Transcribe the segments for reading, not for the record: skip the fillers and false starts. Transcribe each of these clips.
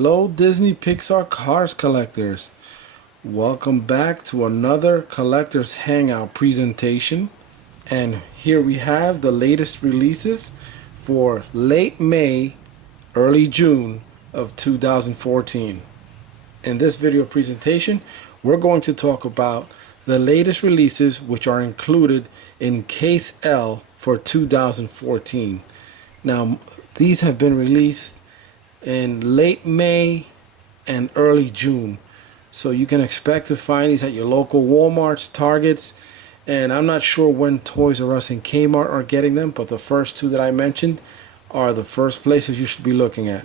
Hello Disney Pixar Cars collectors. Welcome back to another Collectors Hangout presentation. And here we have the latest releases for late May, early June of 2014. In this video presentation, we're going to talk about the latest releases which are included in Case L for 2014. Now, these have been released in late May and early June. So you can expect to find these at your local Walmarts, Targets, and I'm not sure when Toys R Us and Kmart are getting them, but the first two that I mentioned are the first places you should be looking at.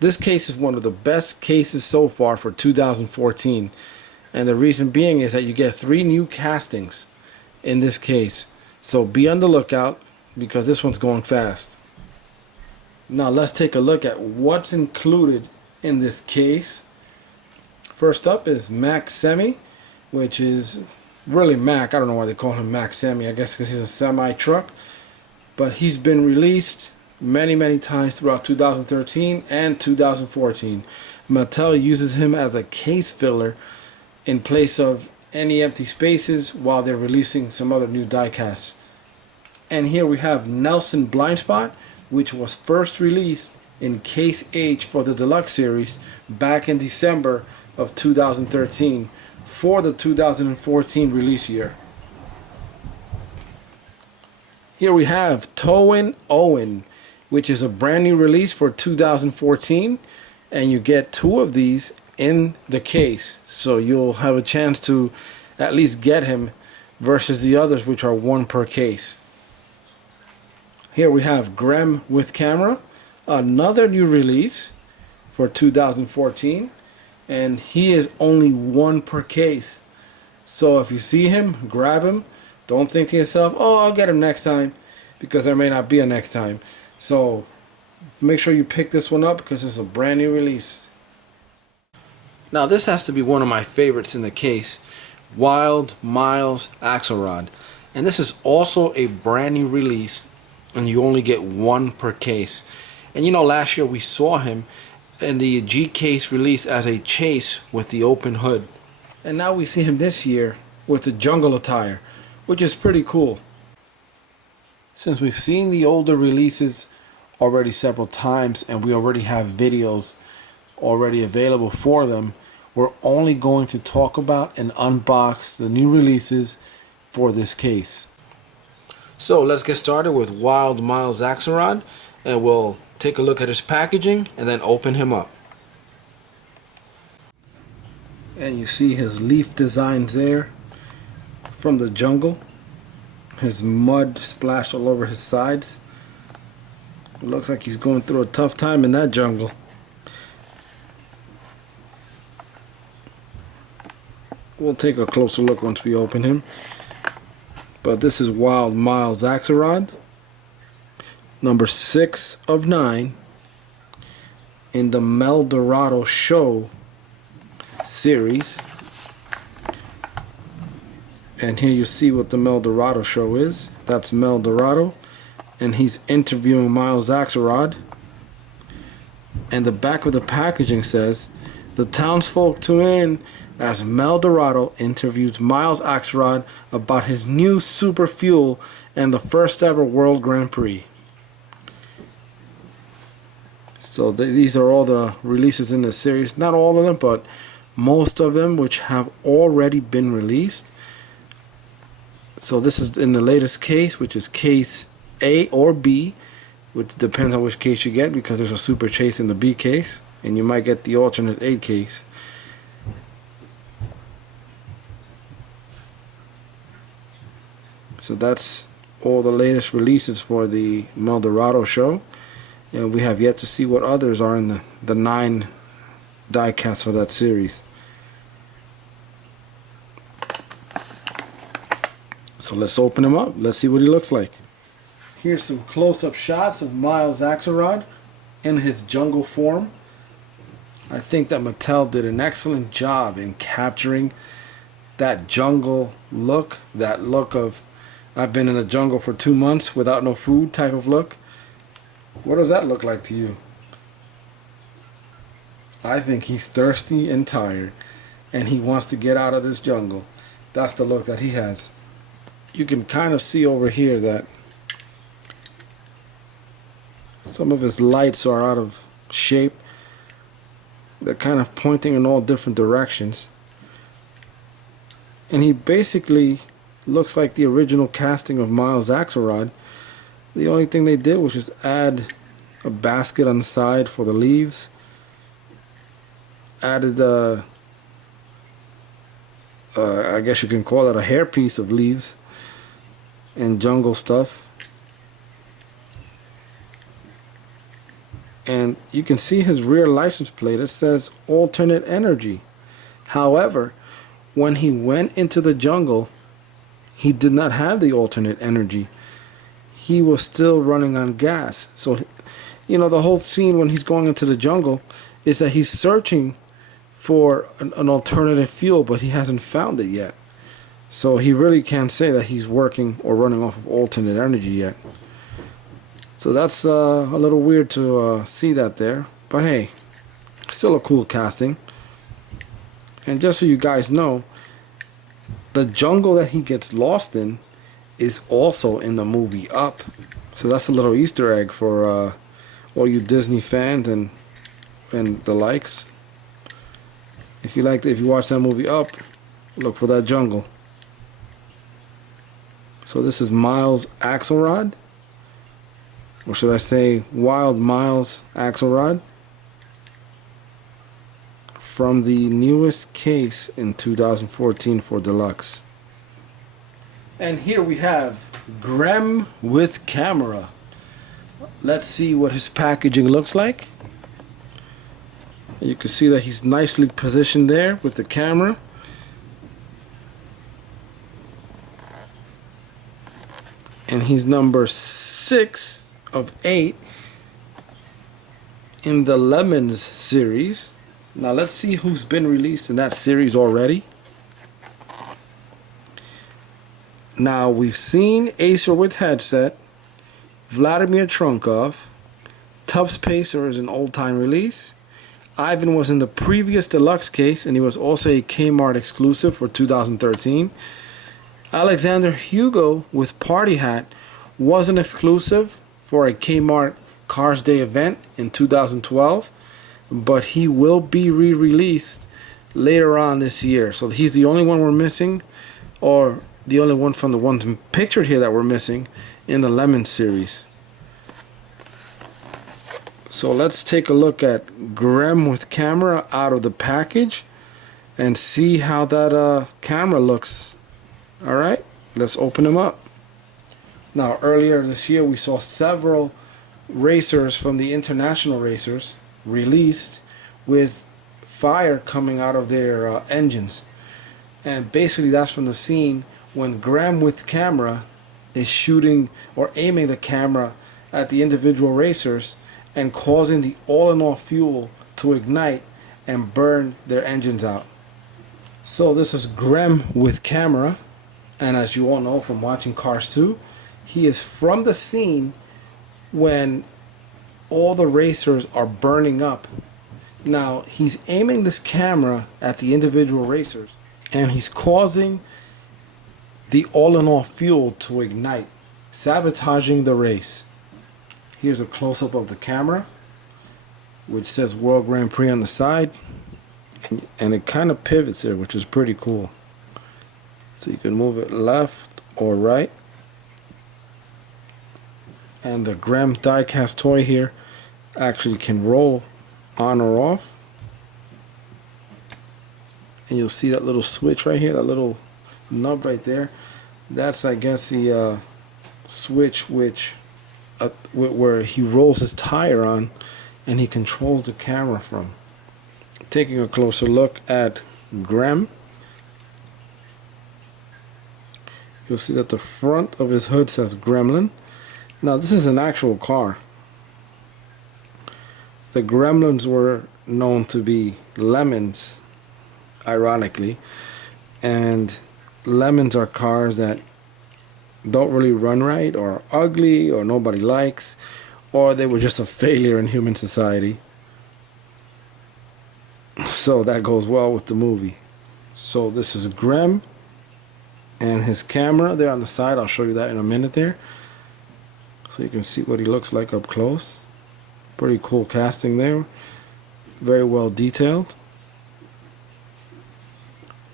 This case is one of the best cases so far for 2014, and the reason being is that you get 3 new castings in this case. So be on the lookout because this one's going fast. Now let's take a look at what's included in this case. First up is Mack Semi, which is really Mack. I don't know why they call him Mack Semi. I guess because he's a semi truck. But he's been released many times throughout 2013 and 2014. Mattel uses him as a case filler in place of any empty spaces while they're releasing some other new diecasts. And here we have Nelson Blindspot, which was first released in Case H for the Deluxe series back in December of 2013 for the 2014 release year. Here we have Towin Eoin, which is a brand new release for 2014, and you get 2 of these in the case, so you'll have a chance to at least get him versus the others, which are 1 per case. Here we have Grem with camera, another new release for 2014, and he is only 1 per case. So if you see him, grab him. Don't think to yourself, oh, I'll get him next time, because there may not be a next time. So make sure you pick this one up because it's a brand new release. Now this has to be one of my favorites in the case, Wild Miles Axelrod. And this is also a brand new release, and you only get 1 per case. And you know, last year we saw him in the G case release as a chase with the open hood, and now we see him this year with the jungle attire, which is pretty cool. Since we've seen the older releases already several times and we already have videos already available for them, we're only going to talk about and unbox the new releases for this case. So let's get started with Wild Miles Axelrod, and we'll take a look at his packaging and then open him up. And you see his leaf designs there from the jungle. His mud splashed all over his sides. It looks like he's going through a tough time in that jungle. We'll take a closer look once we open him. But this is Wild Miles Axelrod, number 6 of 9 in the Mel Dorado Show series. And here you see what the Mel Dorado Show is. That's Mel Dorado, and he's interviewing Miles Axelrod. And the back of the packaging says, "The townsfolk tune in as Mel Dorado interviews Miles Axelrod about his new super fuel and the first ever World Grand Prix." So these are all the releases in the series. Not all of them, but most of them, which have already been released. So this is in the latest case, which is Case A or B, which depends on which case you get, because there's a super chase in the B case, and you might get the alternate A case. So that's all the latest releases for the Mel Dorado Show, and we have yet to see what others are in the 9 diecasts for that series. So let's open him up. Let's see what he looks like. Here's some close-up shots of Miles Axelrod in his jungle form. I think that Mattel did an excellent job in capturing that jungle look, that look of I've been in the jungle for 2 months without no food type of look. What does that look like to you? I think he's thirsty and tired, and he wants to get out of this jungle. That's the look that he has. You can kind of see over here that some of his lights are out of shape. They're kind of pointing in all different directions. And he basically looks like the original casting of Miles Axelrod. The only thing they did was just add a basket on the side for the leaves. Added I guess you can call it a hairpiece of leaves and jungle stuff. And you can see his rear license plate. It says alternate energy. However, when he went into the jungle, he did not have the alternate energy. He was still running on gas. So, you know, the whole scene when he's going into the jungle is that he's searching for an alternative fuel, but he hasn't found it yet. So he really can't say that he's working or running off of alternate energy yet. So that's a little weird to see that there. But hey, still a cool casting. And just so you guys know, the jungle that he gets lost in is also in the movie Up. So that's a little Easter egg for all you Disney fans and the likes. If you watch that movie Up, look for that jungle. So this is Miles Axelrod. Or should I say Wild Miles Axelrod, from the newest case in 2014 for Deluxe. And here we have Grem with camera. Let's see what his packaging looks like. You can see that he's nicely positioned there with the camera. And he's number 6 of 8 in the Lemons series. Now let's see who's been released in that series already. Now we've seen Acer with headset, Vladimir Trunkov, Tubbs Pacer is an old-time release. Ivan was in the previous deluxe case, and he was also a Kmart exclusive for 2013. Alexander Hugo with Party Hat was an exclusive for a Kmart Cars Day event in 2012, but he will be re-released later on this year. So he's the only one we're missing, or the only one from the ones pictured here that we're missing in the Lemon series. So let's take a look at Grem with camera out of the package and see how that camera looks. Alright, let's open him up. Now earlier this year we saw several racers from the international racers released with fire coming out of their engines. And basically that's from the scene when Grem with camera is shooting or aiming the camera at the individual racers and causing the all-in-all fuel to ignite and burn their engines out. So this is Grem with camera, and as you all know from watching Cars 2, he is from the scene when all the racers are burning up. Now he's aiming this camera at the individual racers and he's causing the all-in-all fuel to ignite, sabotaging the race. Here's a close-up of the camera, which says World Grand Prix on the side, and it kind of pivots here, which is pretty cool. So you can move it left or right. And the Grem diecast toy here actually can roll on or off. And you'll see that little switch right here, that little nub right there. That's, I guess, the switch which where he rolls his tire on and he controls the camera from. Taking a closer look at Grem, you'll see that the front of his hood says Gremlin. Now this is an actual car. The Gremlins were known to be lemons, ironically, and lemons are cars that don't really run right, or are ugly, or nobody likes, or they were just a failure in human society. So that goes well with the movie. So this is Grem and his camera there on the side. I'll show you that in a minute there, so you can see what he looks like up close. Pretty cool casting there, very well detailed.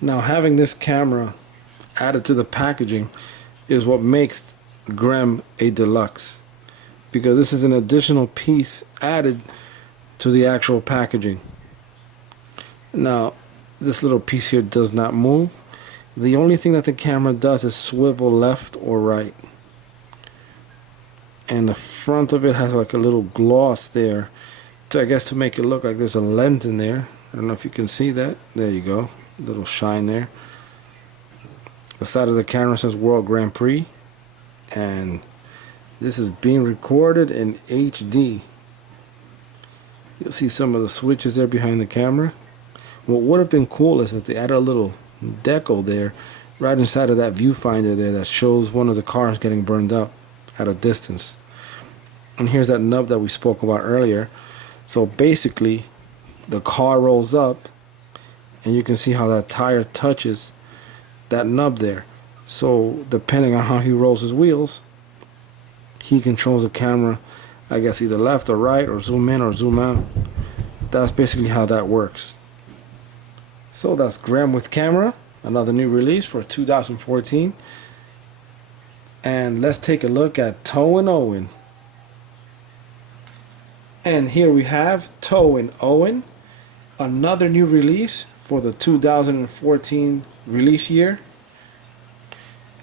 Now having this camera added to the packaging is what makes Grem a deluxe, because this is an additional piece added to the actual packaging. Now this little piece here does not move. The only thing that the camera does is swivel left or right, and the front of it has like a little gloss there to, I guess, to make it look like there's a lens in there. I don't know if you can see that. There you go, a little shine there. The side of the camera says World Grand Prix, and this is being recorded in HD. You'll see some of the switches there behind the camera. What would have been cool is if they added a little decal there right inside of that viewfinder there that shows one of the cars getting burned up at a distance. And here's that nub that we spoke about earlier. So basically the car rolls up and you can see how that tire touches that nub there. So depending on how he rolls his wheels, he controls the camera, I guess, either left or right, or zoom in or zoom out. That's basically how that works. So that's Grem with camera, another new release for 2014. And let's take a look at Towin Eoin. And here we have Towin Eoin, another new release for the 2014 release year.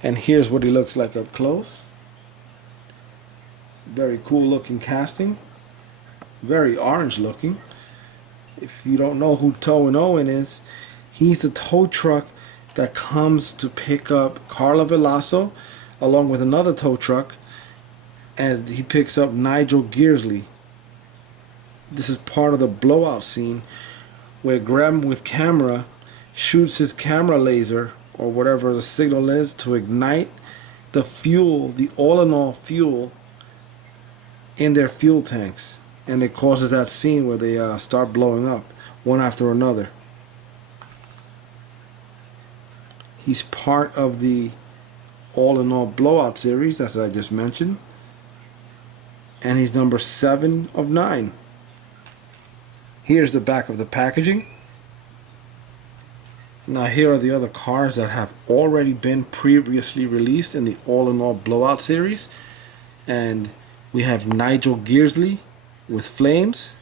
And here's what he looks like up close. Very cool looking casting, very orange looking. If you don't know who Towin Eoin is, he's the tow truck that comes to pick up Carla Veloso along with another tow truck, and he picks up Nigel Gearsley. This is part of the blowout scene where Grem with camera shoots his camera laser or whatever the signal is to ignite the fuel, the all-in-all fuel in their fuel tanks, and it causes that scene where they start blowing up one after another. He's part of the all-in-all blowout series, as I just mentioned, and he's number 7 of 9. Here's the back of the packaging. Now here are the other cars that have already been previously released in the all-in-all blowout series, and we have Nigel Gearsley with flames,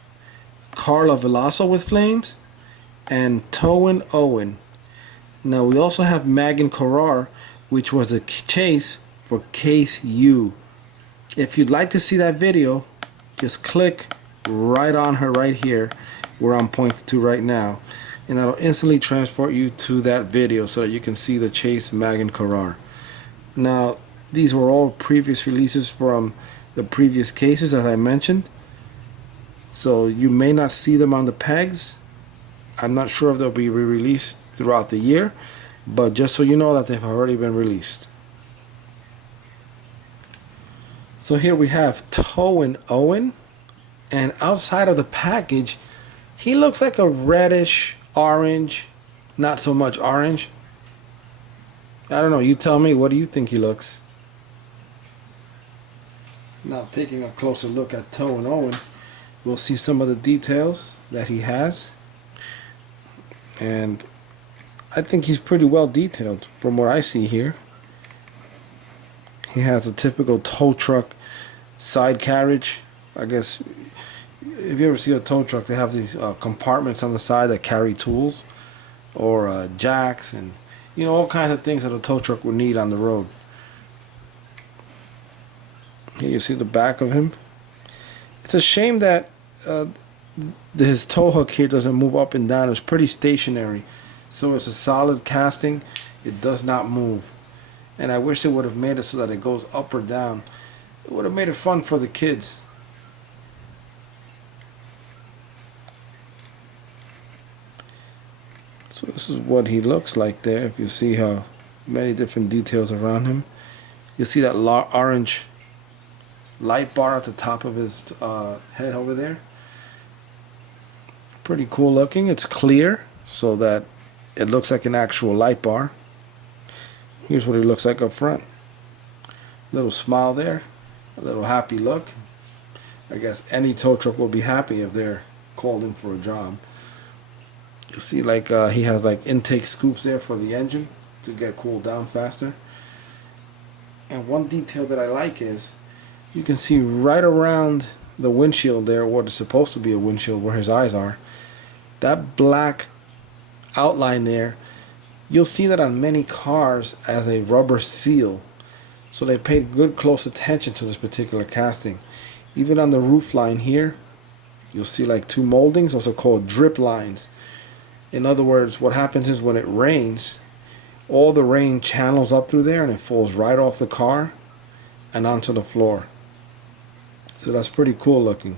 Carla Veloso with flames, and Towin Eoin. Now we also have Megan Carrar, which was a chase for Case U. If you'd like to see that video, just click right on her right here where I'm pointing to right now, and that'll instantly transport you to that video so that you can see the chase Megan Carrar. Now these were all previous releases from the previous cases, as I mentioned, so you may not see them on the pegs. I'm not sure if they'll be re-released throughout the year, but just so you know that they've already been released. So here we have Towin Eoin, and outside of the package he looks like a reddish orange, not so much orange. I don't know, you tell me, what do you think he looks? Now taking a closer look at Towin Eoin, we'll see some of the details that he has, and I think he's pretty well detailed from what I see here. He has a typical tow truck side carriage. I guess if you ever see a tow truck, they have these compartments on the side that carry tools or jacks and all kinds of things that a tow truck would need on the road. Here you see the back of him. It's a shame that his tow hook here doesn't move up and down. It's pretty stationary, so it's a solid casting. It does not move, and I wish they would have made it so that it goes up or down. It would have made it fun for the kids. So this is what he looks like there. If you see how many different details around him, you see that orange light bar at the top of his head over there. Pretty cool looking. It's clear so that it looks like an actual light bar. Here's what it looks like up front. Little smile there, a little happy look. I guess any tow truck will be happy if they're called in for a job. You see, like he has like intake scoops there for the engine to get cooled down faster. And one detail that I like is you can see right around the windshield there, what is supposed to be a windshield where his eyes are, that black outline there, you'll see that on many cars as a rubber seal. So they paid good close attention to this particular casting. Even on the roof line here, you'll see like two moldings, also called drip lines. In other words, what happens is when it rains, all the rain channels up through there and it falls right off the car and onto the floor. So that's pretty cool looking.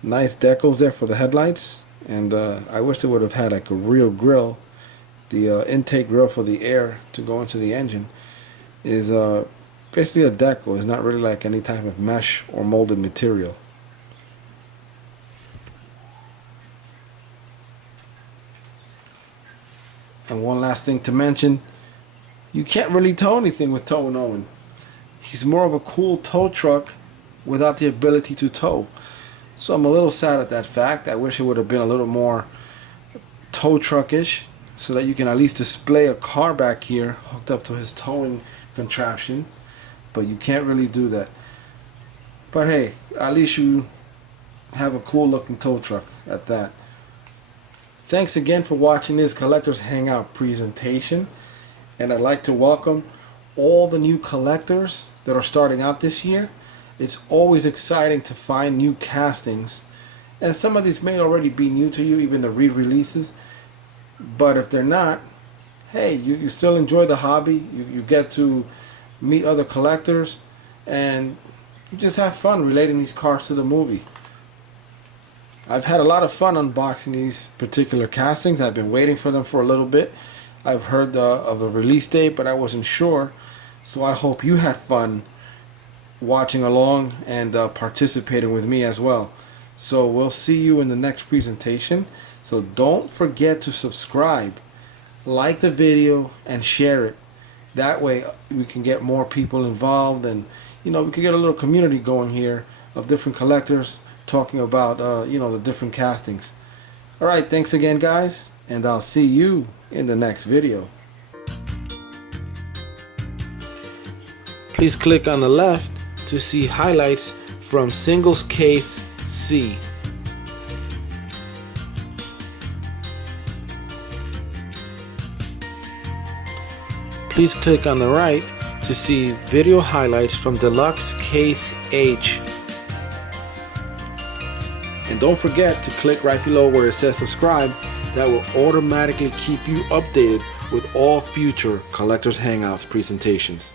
Nice decals there for the headlights, and I wish they would have had like a real grill. The intake grill for the air to go into the engine is basically a decal. It's not really like any type of mesh or molded material. And one last thing to mention, you can't really tow anything with Towin Eoin. He's more of a cool tow truck without the ability to tow. So I'm a little sad at that fact. I wish it would have been a little more tow truckish so that you can at least display a car back here hooked up to his towing contraption. But you can't really do that. But hey, at least you have a cool looking tow truck at that. Thanks again for watching this Collectors Hangout presentation, and I'd like to welcome all the new collectors that are starting out this year. It's always exciting to find new castings, and some of these may already be new to you, even the re-releases, but if they're not, hey, you still enjoy the hobby. You get to meet other collectors, and you just have fun relating these cars to the movie. I've had a lot of fun unboxing these particular castings. I've been waiting for them for a little bit. I've heard of the release date, but I wasn't sure. So I hope you had fun watching along and participating with me as well. So we'll see you in the next presentation. So don't forget to subscribe, like the video, and share it. That way we can get more people involved, and we can get a little community going here of different collectors talking about the different castings. Alright, thanks again guys, and I'll see you in the next video. Please click on the left to see highlights from Singles Case C. Please click on the right to see video highlights from Deluxe Case H. And don't forget to click right below where it says subscribe. That will automatically keep you updated with all future Collectors Hangouts presentations.